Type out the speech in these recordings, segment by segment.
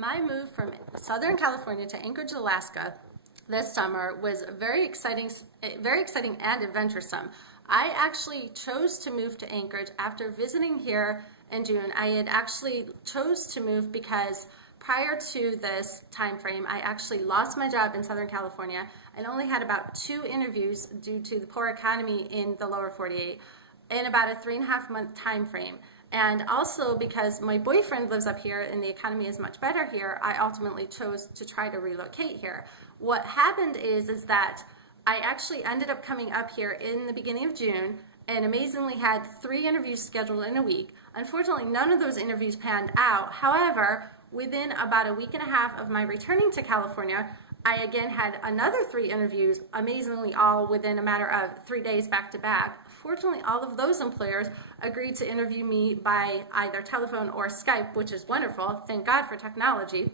My move from Southern California to Anchorage, Alaska this summer was very exciting and adventuresome. I actually chose to move to Anchorage after visiting here in June. I had actually chose to move because prior to this time frame, I actually lost my job in Southern California and only had about 2 interviews due to the poor economy in the lower 48 in about a 3.5-month time frame. And also because my boyfriend lives up here and the economy is much better here, I ultimately chose to try to relocate here. What happened is that I actually ended up coming up here in the beginning of June and amazingly had 3 interviews scheduled in a week. Unfortunately, none of those interviews panned out. However, within about a week and a half of my returning to California, I again had another 3 interviews, amazingly all within a matter of 3 days back to back. Fortunately, all of those employers agreed to interview me by either telephone or Skype, which is wonderful. Thank God for technology.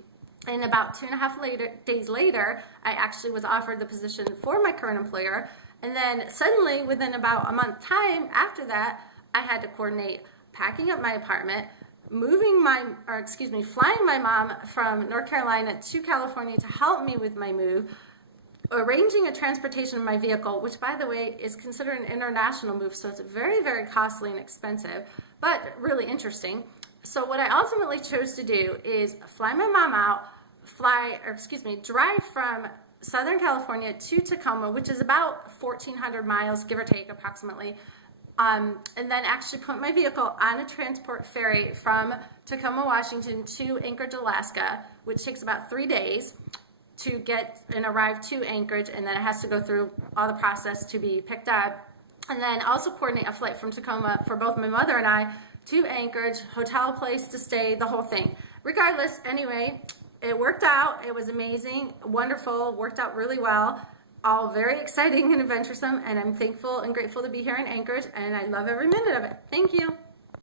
And about 2.5 days later, I actually was offered the position for my current employer. And then suddenly, within about a month time after that, I had to coordinate packing up my apartment, flying my mom from North Carolina to California to help me with my move, arranging a transportation of my vehicle, which by the way is considered an international move, so it's very, very costly and expensive, but really interesting. So what I ultimately chose to do is fly my mom out, drive from Southern California to Tacoma, which is about 1,400 miles, give or take approximately, and then actually put my vehicle on a transport ferry from Tacoma, Washington to Anchorage, Alaska, which takes about 3 days to get and arrive to Anchorage, and then it has to go through all the process to be picked up, and then also coordinate a flight from Tacoma for both my mother and I to Anchorage, hotel place to stay, the whole thing. Regardless, anyway, it worked out. It was amazing, wonderful, worked out really well. All very exciting and adventuresome, and I'm thankful and grateful to be here in Anchorage, and I love every minute of it. Thank you.